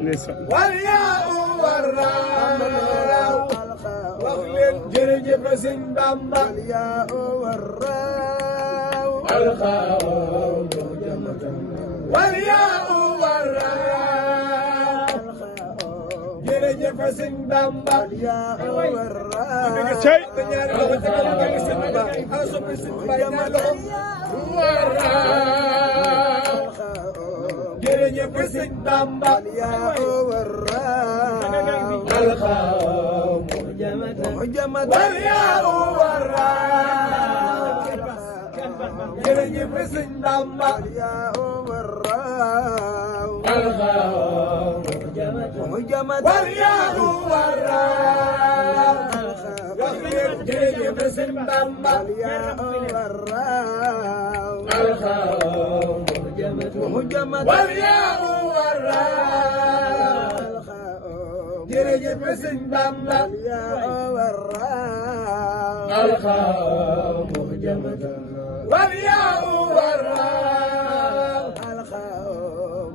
والياء والراء واخلل جرجب سن بامبا والياء والراء والخاء والياء والراء جرجب سن بامبا والياء والراء شيء jërëjëf sëñ Bamba yaa warraa alxaam wal yaa warraa jërëjëf sëñ Bamba yaa warraa alxaam wal yaa warraa jërëjëf sëñ Bamba yaa warraa alxaam والياء والراء جرجب سن بامبا والياء والراء الخاء والياء والراء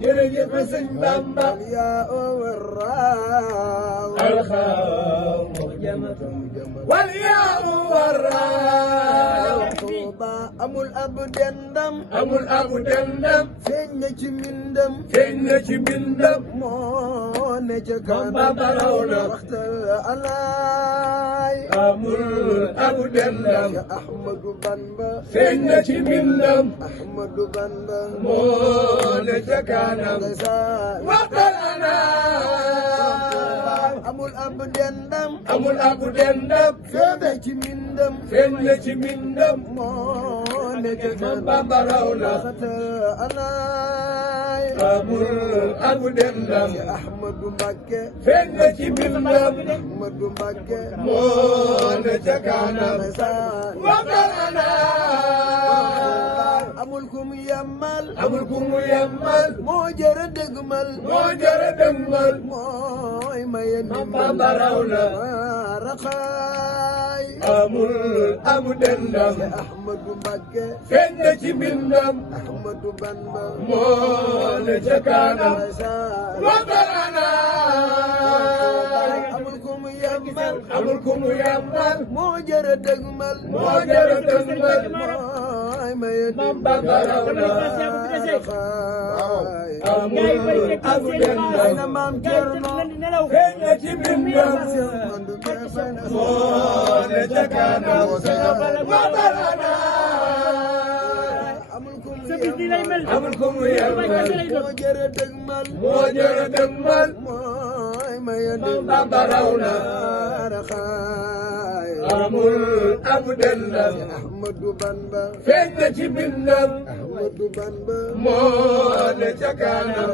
جرجب سن بامبا والياء والراء الخاء والياء والراء amul abu dendam amul abu dendam feeñ na ci mbindam feeñ na ci mbindam moo ne ca kanam baraw na waxtal alaay amul abu dendam ya Ahmadu Bamba feeñ na ci mbindam Ahmadu Bamba moo ne ca kanam waxtal alaay amul abu dendam amul abu dendam feeñ na ci mbindam feeñ na ci mbindam moo Bamba raw na amul abu dendam Ahmadu Mbakke feeñ na ci mbindam Ahmadu Mbakke moo ne ca kanam waxal ana amul ku mu yemmal amul ku mu yemmal moo jërë dëgmal moo jërë dëgmal mooy maye Bamba raw na raxaay amul abu dendam Ahmadu Mbakke feeñ na ci mbindam Ahmadu Bamba moo ne ca kanam waxal ana amul ku mu yemmal amul ku mu yemmal moo jërë dëgmal moo jërë dëgmal mooy maye Bamba raw na amul abu dendam na maam Cerno feeñ na ci mbindam moo ne ca kanam waxal ana amul ku mu yemmal moo jërë dëgmal moo jërë dëgmal mooy maye Bamba raw na amul abu dendam Ahmadu Bamba feeñ na ci mbindam Ahmadu Bamba moo ne ca kanam